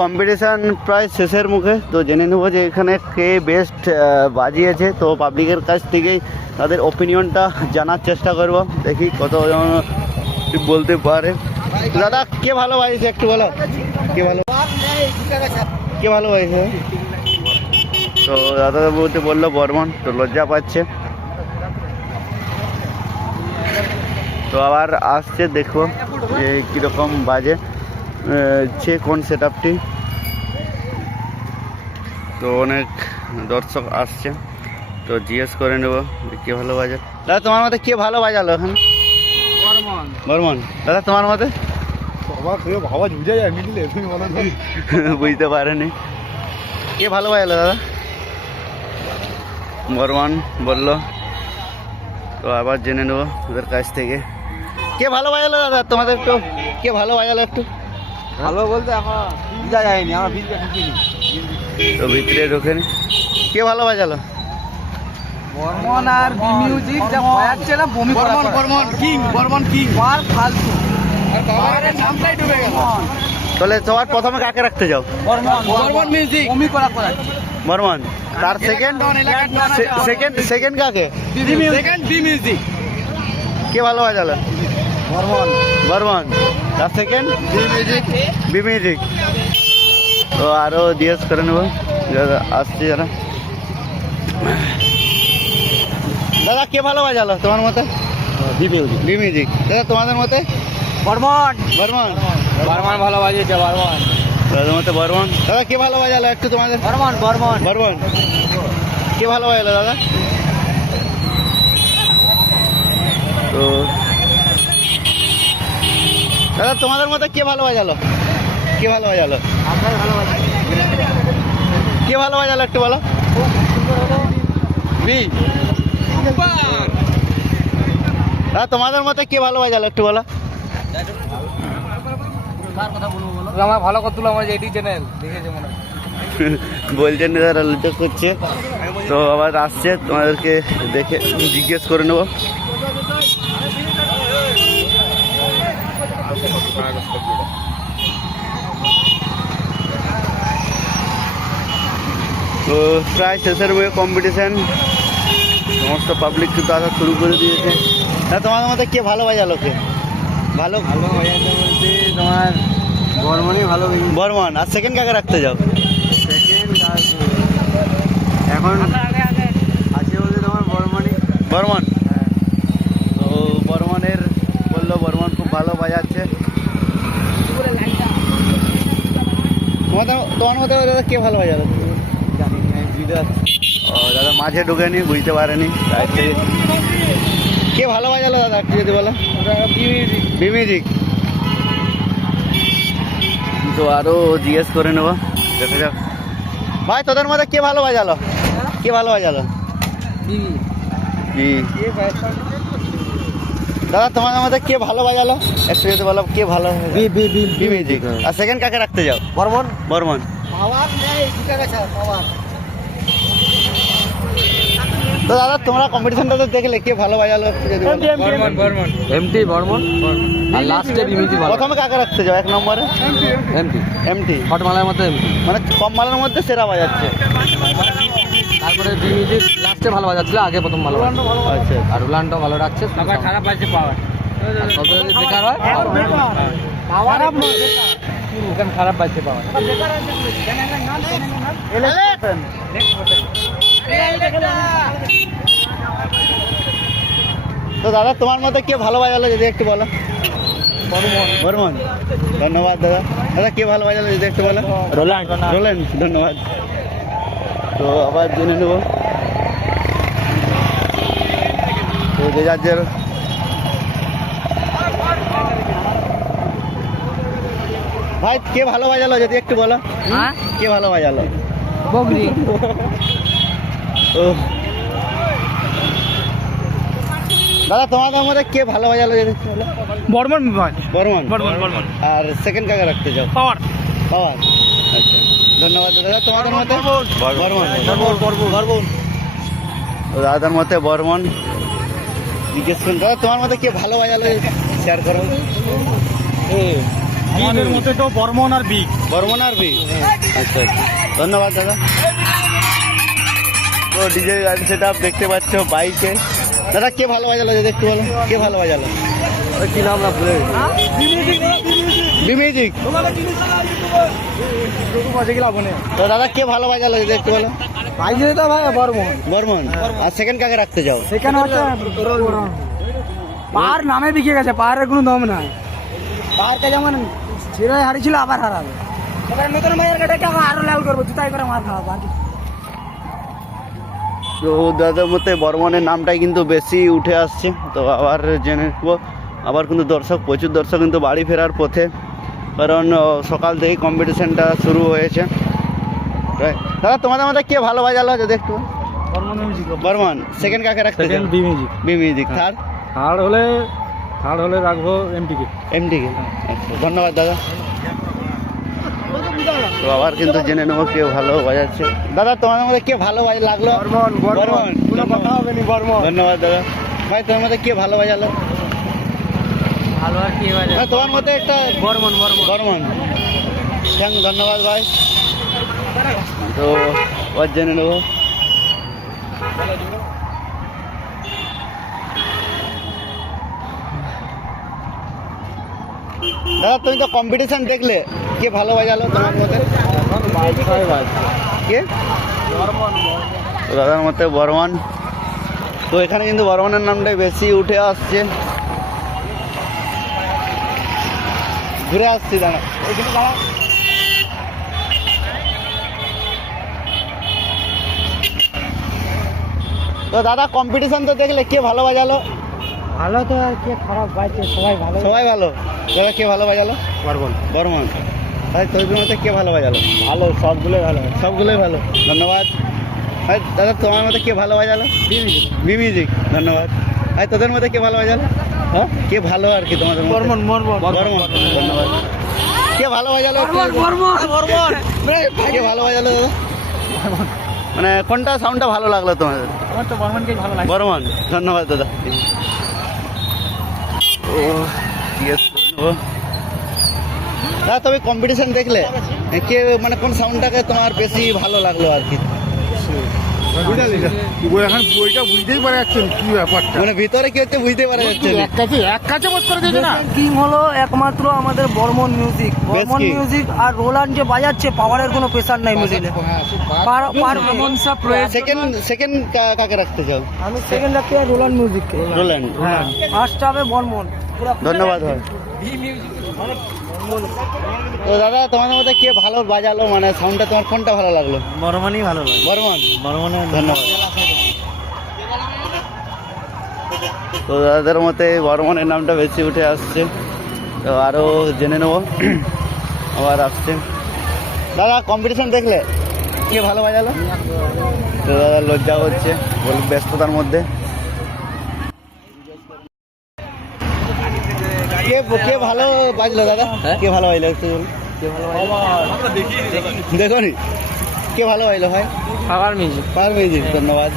Competition প্রায় শেষের মুখে। তো জেনে নেব যে এখানে কে বেস্ট বাজিয়েছে। তো পাবলিকের কাছ থেকেই তাদের ওপিনিয়নটা জানার চেষ্টা করব। দেখি কত বলতে পারে। দাদা, কে ভালো বাজিয়েছে একটু বলো। কে ভালো কে ভালো বাজিয়েছে? তো দাদা বলতে বলল বর্মন, তো লজ্জা পাচ্ছে। তো আবার আসছে দেখো যে কীরকম বাজে। সে কোন সেট আপটি তো অনেক দর্শক আসছে। তো জিজ্ঞেস করে নেব কে ভালো বাজে দাদা তোমার মতে কে ভালো বাজালো এখন? বর্মন। দাদা তোমার মতে? বুঝতে পারেনি। কে ভালো বাজালো দাদা? বর্মন বলল। তো আবার জেনে নেব ওদের কাছ থেকে। কে ভালো বাজালো দাদা? তোমাদের একটু কে ভালো বাজালো একটু? ভালো বলতে এখন বুঝা যায়নি আমরা বিজবে ঢুকিনি। তো ভিতরে ঢোকেনি কে ভালো বাজালো? বর্মন আর বি মিউজিক যা বাজাচ্ছে না বমি বর্মন বর্মন কিং বর্মন কিং। মার ফালতু। আর বাবারের নামটাই ডুবে গেল। তাহলে সবার প্রথমে কাকে রাখতে যাও? বর্মন। বর্মন মিউজিক বমি করা করাচ্ছে বর্মন। তার সেকেন্ড সেকেন্ড সেকেন্ড কাকে? সেকেন্ড বি মিউজিক কে ভালো বাজালো? বর্মন। বর্মন। তার সেকেন্ড বি মিউজিক তো আরও জিজ্ঞেস করে নেব। আসছে যারা। দাদা কে ভালো বাজালো তোমার মতে? বি মিউজিক বিমিউজিক দাদা তোমাদের মতে? বর্মন। বর্মন। বর্মন ভালো বাজিয়েছে বর্মন। দাদার মতে বর্মন? দাদা কে ভালো বাজালো একটু তোমাদের? বর্মন বর্মন। বর্মন। কে ভালো বাজালো দাদা তো দাদা তোমাদের মতে কে ভালো বাজালো? কে ভালো বাজালো? আপনার ভালো বাজিয়েছে কে ভালো বাজালো একটু বলো? বি। দাদা তোমাদের মতে কে ভালো বাজালো একটু বলো? কার কথা বলব বলো আমার ভালো কথা তুলো আমার এডি চ্যানেল দেখেছে মনে বলছেন না তারা লুটো করছে তো আবার আসছে তোমাদেরকে দেখে জিজ্ঞেস করে নেব। তো প্রায় শেষের বইয়ে কম্পিটিশান সমস্ত পাবলিক কিন্তু আসা শুরু করে দিয়েছে। হ্যাঁ তোমাদের মধ্যে কে ভালো বাজালো কে ভালো? ভালো বাজাতে বলতে তোমার বর্মনই ভালো বর্মন আর সেকেন্ড কাকে রাখতে যাও? সেকেন্ড এখন আছে বলতে তোমার বর্মনই। বর্মন? তো বর্মনের বলল বর্মন খুব ভালো বাজাচ্ছে। তোমাদের তোমার মতে দাদা কে ভালো বাজালো জানি না বিরাট ও দাদা মাঝে ঢুকেনি বুঝতে পারেনি কে ভালো বাজালো দাদা একটু যদি বলো? বিমিউজিক তো আরও জিজ্ঞেস করে নেব দেখা যাক ভাই তোদের মধ্যে কে ভালো বাজালো কে ভালো বাজালো জি। দাদা তোমাদের মধ্যে কে ভালো বাজালো? একটু যদি বলো কে ভালো B B B B music আর সেকেন্ড কাকে রাখতে যাও? বর্মন? বর্মন। পাওয়ার নেই ঢুকে গেছে পাওয়ার। তো দাদা তোমরা কম্পিটিশনটা তো দেখলে কে ভালো বাজালো। বর্মন বর্মন। এমটি বর্মন? আর লাস্টে ভালো প্রথমে কাকে রাখতে যাও এক নম্বরে? এমটি এমটি হট মালার এমটি মানে কম মালের মধ্যে সেরা বাজাচ্ছে। তারপরে বিমিজি লাস্টে ভালো বাজাচ্ছিল আগে প্রথম ভালো বাজাচ্ছিল। আচ্ছা আর রোলান্ডো ভালো রাখছে খারাপ আছে পাওয়ার সব যদি বেকার হয়? পাওয়ার এখানে খারাপ পাচ্ছে পাওয়ার তো দাদা তোমার মধ্যে কে ভালো বাজালো যদি একটু বলো? বর্মন। ধন্যবাদ দাদা। দাদা কে ভালো বাজালো যদি একটু বলো? রোলান্ড রোলেন ধন্যবাদ। তো আবার জেনে নেব। তো যে যার ভাই কে ভালো বাজালো যদি একটু বলো? হ্যাঁ? কে ভালো বাজালো? বগরি। ও দাদা তোমাদের মধ্যে কে ভালো বাজালো যদি বর্মন বর্মন। বর্মন বর্মন। আর সেকেন্ড কাকে রাখতে চাও? পাওয়ার। পাওয়ার। আচ্ছা। ধন্যবাদ দাদা তোমাদের মতে? বর্মন। দাদার মতে বর্মন। জিজ্ঞেস করুন দাদা তোমার মতে কে ভালো বাজালো শেয়ার করো? আমাদের মতে তো বর্মন আর বিগ বর্মন আর বি? আচ্ছা আচ্ছা। ধন্যবাদ দাদা। তো ডিজে গাড়ি সেটা দেখতে পাচ্ছ বাইকে। দাদা কে ভালো বাজালো? যদি একটু বলো কে ভালো বাজালো? কি নাম না ভুলে বিমিউজিক তো দাদা কে ভালো বাজালো যদি একটু বলো? বাইরে তো ভাই বর্মন। বর্মন। আর সেকেন্ড কাকে রাখতে যাও? সেখানে হচ্ছে পাহাড় নামে বিকে গেছে পাহাড়ের কোনো দম নাই। পাহাড়টা যেমন ছেড়ে হারিয়েছিল আবার হারাবে। এবার নতুন মায়ের কাটাকে আরও লাল করব তুই তাই করে মার খাওয়া বাকি। তো দাদার মধ্যে বর্মনের নামটাই কিন্তু বেশি উঠে আসছে। তো আবার জেনে নেব। আবার কিন্তু দর্শক প্রচুর দর্শক কিন্তু বাড়ি ফেরার পথে। কারণ সকাল থেকেই কম্পিটিশনটা শুরু হয়েছে. দাদা তোমাদের মধ্যে কে ভালো বাজালো যদি একটু বর্মন সেকেন্ড কাকে রাখতে second B music B music third third হলে থার্ড হলে রাখব এমটিকে এমডিকে আচ্ছা ধন্যবাদ দাদা। তো আবার কিন্তু জেনে নেব কে ভালো বাজাচ্ছে। দাদা তোমাদের মধ্যে কে ভালো বাজ লাগল? বর্মন বর্মন। কোনো কথা হবে নি বর্মন। ধন্যবাদ দাদা। ভাই তোমার মধ্যে কে ভালো বাজালো? ভালো আর কি হ্যাঁ, তোমার মধ্যে একটা বর্মন বর্মন। বর্মন। থ্যাংক ধন্যবাদ ভাই। তো ওর জেনে নেব। দাদা তুমি তো কম্পিটিশন দেখলে। কে ভালো বাজালো তোমার মতে? কে? দাদার মতে বর্মন। তো এখানে কিন্তু বর্মনের নামটাই বেশি উঠে আসছে। ঘুরে আসছি দাঁড়া। এখানে দাঁড়া। তো দাদা কম্পিটিশন তো দেখলে কে ভালো বাজালো? ভালো তো আর কে খারাপ বাইছে সবাই ভালো। সবাই ভালো? দাদা কে ভালো বাজালো? বর্মন। বর্মন। ভাই তোদের মতে কে ভালো বাজালো? ভালো সবগুলোই ভালো। সবগুলোই ভালো। ধন্যবাদ। ভাই দাদা তোমার মতে কে ভালো বাজালো? B music. ধন্যবাদ। ভাই তোদের মধ্যে কে ভালো বাজালো? হ্যাঁ? কে ভালো আর কি তোমাদের? বর্মন বর্মন। বর্মন ধন্যবাদ। কে ভালো বাজালো? বর্মন বর্মন। কে ভালো বাজালো? দাদা মানে কোনটা সাউন্ডটা ভালো লাগল তোমাদের? আমার তো বর্মনকেই ভালো লাগে বর্মন ধন্যবাদ দাদা। ও দাদা তবে কম্পিটিশন দেখলে? কে মানে কোন সাউন্ডটাকে তোমার বেশি ভালো লাগল আর কি? এখন বইটা বুঝতেই পারা যাচ্ছে কি ব্যাপারটা। মানে ভিতরে কি হচ্ছে বুঝতে পারা যাচ্ছে এক কাছে এক কাছে বোধ করে দিয়েছে না? কিং হলো একমাত্র আমাদের বর্মন মিউজিক বর্মন মিউজিক আর রোলান্ড যে বাজাচ্ছে পাওয়ারের কোনো প্রেশার নাই মিউজিকে পার পার সেকেন্ড সেকেন্ড কাকে রাখতে চাও? আমি সেকেন্ড রাখতে চাই রোলান্ড মিউজিককে রোল্যান্ড হ্যাঁ। ফার্স্ট হবে বর্মন। ধন্যবাদ ভাই। তো দাদা তোমাদের মধ্যে কে ভালো বাজালো? মানে সাউন্ডটা তোমার কোনটা ভালো লাগল? বর্মনই ভালো বর্মন বর্মনের ধন্যবাদ। তো দাদাদের মতে বর্মনের নামটা বেশি উঠে আসছে। তো আরও জেনে নেব। আবার আসছে। দাদা কম্পিটিশন দেখলে? কে ভালো বাজালো? তো দাদা লজ্জা হচ্ছে ব্যস্ততার মধ্যে। কে কে ভালো বাজলো দাদা? কে ভালো বাজলো একটু বল দেখো নি কে ভালো বাজলো ভাই? Power music. পাওয়ার মিউজিক ধন্যবাদ।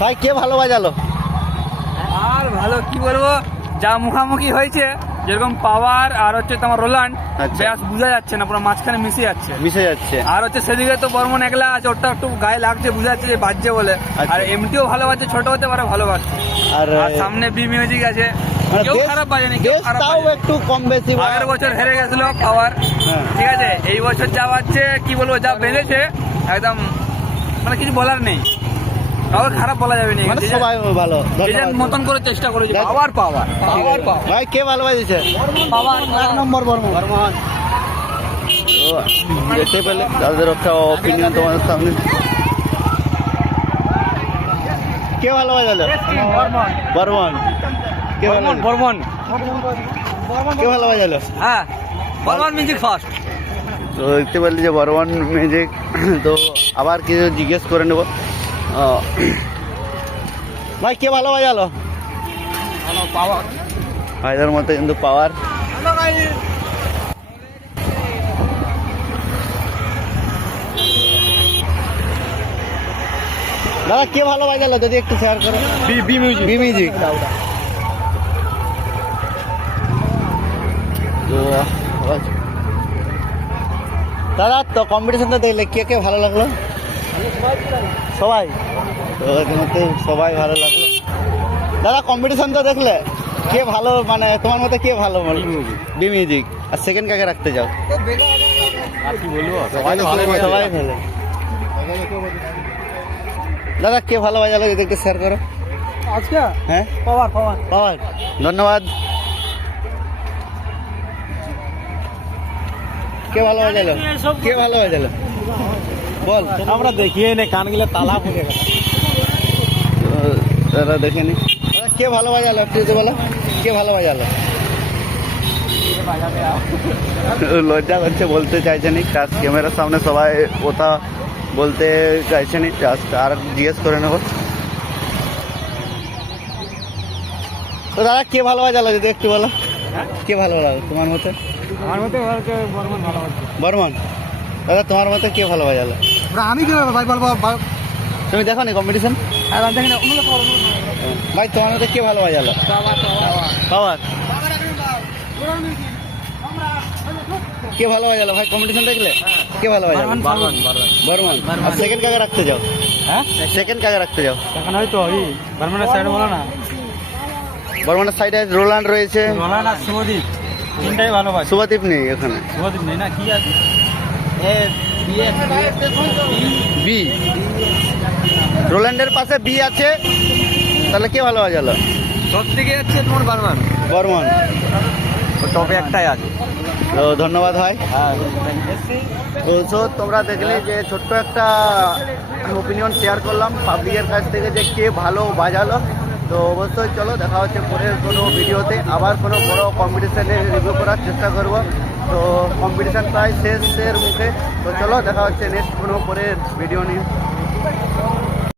ভাই কে ভালো বাজালো? আর ভালো কি বলব? যা মুখামুখি হয়েছে। যেরকম পাওয়ার আর হচ্ছে তোমার রোলান্ড আচ্ছা। ব্যাস বোঝা যাচ্ছে না পুরো মাঝখানে মিশে যাচ্ছে। মিশে যাচ্ছে। আর হচ্ছে সেদিকে তো বর্মন একলা আছে ওটা একটু গায়ে লাগছে বোঝা যাচ্ছে যে বাজছে বলে। আচ্ছা। আর এমটিও ভালো বাজছে ছোট হতে পারে ভালো বাজছে। আর সামনে বি মিউজিক আছে। মানে কেউ খারাপ বাজেনি কেউ খারাপ একটু কম বেশি আগের বছর হেরে গেছিল পাওয়ার। হ্যাঁ। ঠিক আছে? এই বছর যা বাজছে কি বলব যা বেঁধেছে একদম মানে কিছু বলার নেই। কাউকে খারাপ বলা যাবে না। মানে সবাই ভালো। মতন করে চেষ্টা করেছে দেখ- পাওয়ার পাওয়ার পাওয়ার পাওয়ার ভাই কে ভালো বাজিয়েছে পাওয়ার এক নম্বর বর্মন। বর্মন। দেখতে পেলে তাদের একটা অপিনিয়ন তোমাদের সামনে। কে বর্মন। কে বর্মন হ্যাঁ বর্মন মিউজিক ফার্স্ট তো দেখতে পেলে যে বর্মন মিউজিক তো আবার কিছু জিজ্ঞেস করে নেব। আহ, ভাই কে ভালো বাজালো পাওয়ার ভাইদের মতো কিন্তু পাওয়ার দাদা কে ভালো বাজালো যদি একটু শেয়ার করো। বি মিউজিক বি মিউজিক দাদা তো কম্পিটিশনটা দেখলে কে কে ভালো লাগল? সবাই? সবাই ভালো লাগল। দাদা কম্পিটিশনটা দেখলে? কে ভালো মানে তোমার মতে কে ভালো বি মিউজিক আর সেকেন্ড কাকে রাখতে যাও? সবাই ভালো দাদা কে ভালো বাজালো যদি একটু শেয়ার করো? আজকে? হ্যাঁ? পাওয়ার পাওয়ার। পাওয়ার। ধন্যবাদ। কে ভালো বাজালো? কে ভালো বাজালো? বল আমরা দেখিয়ে নে কান গিলে তালা পড়ে গেছে। দাদা দেখে নি। দাদা, কে ভালো বাজালো? একটু যদি বলো কে ভালো বাজালো? লজ্জা করছে বলতে চাইছে নি। কাজ ক্যামেরার সামনে সবাই ওটা বলতে চাইছে নি। আর জিজ্ঞেস করে নেব। তো দাদা কে ভালো বাজালো? যদি একটু বলো। কে ভালো লাগল তোমার মতে? আমার মতে বর্মন ভালো বর্মন? দাদা তোমার মতে কে ভালো বাজালো আমি কীভাবে ভাই বলব? তুমি দেখো নি কম্পিটিশন আর দেখি না অন্য ভাই তোমার মতে কে ভালো বাজালো পাওয়ার কে? ভালো বাজালো ভাই কম্পিটিশন দেখলে? কে ভালো বাজালো বর্মন বর্মন। আর সেকেন্ড কাকে রাখতে যাও? হ্যাঁ? সেকেন্ড কাকে রাখতে যাও? এখন হয়তো ওই বর্মনের সাইড বলো না। বর্মনের সাইডে রোলান্ড রয়েছে। রোলান আর শুভদীপ। তিনটাই ভালো শুভদীপ নেই এখানে। শুভদীপ নেই না? কি আছে? বি রোল্যান্ডের পাশে বি আছে। তাহলে কে ভালো বাজালো? সব থেকে হচ্ছে তোমার বর্মন। বর্মন। টপে একটাই আছে। তো ধন্যবাদ ভাই। হ্যাঁ বলছো তোমরা দেখলে যে ছোট্ট একটা ওপিনিয়ন শেয়ার করলাম পাবলিকের কাছ থেকে যে কে ভালো বাজালো। তো অবশ্যই চলো দেখা হচ্ছে পরের কোনো ভিডিওতে আবার কোনো বড় কম্পিটিশানে রিভিউ করার চেষ্টা করব। তো কম্পিটিশান প্রায় শেষের মুখে। তো চলো দেখা হচ্ছে নেক্সট কোনো পরের ভিডিও নিয়ে।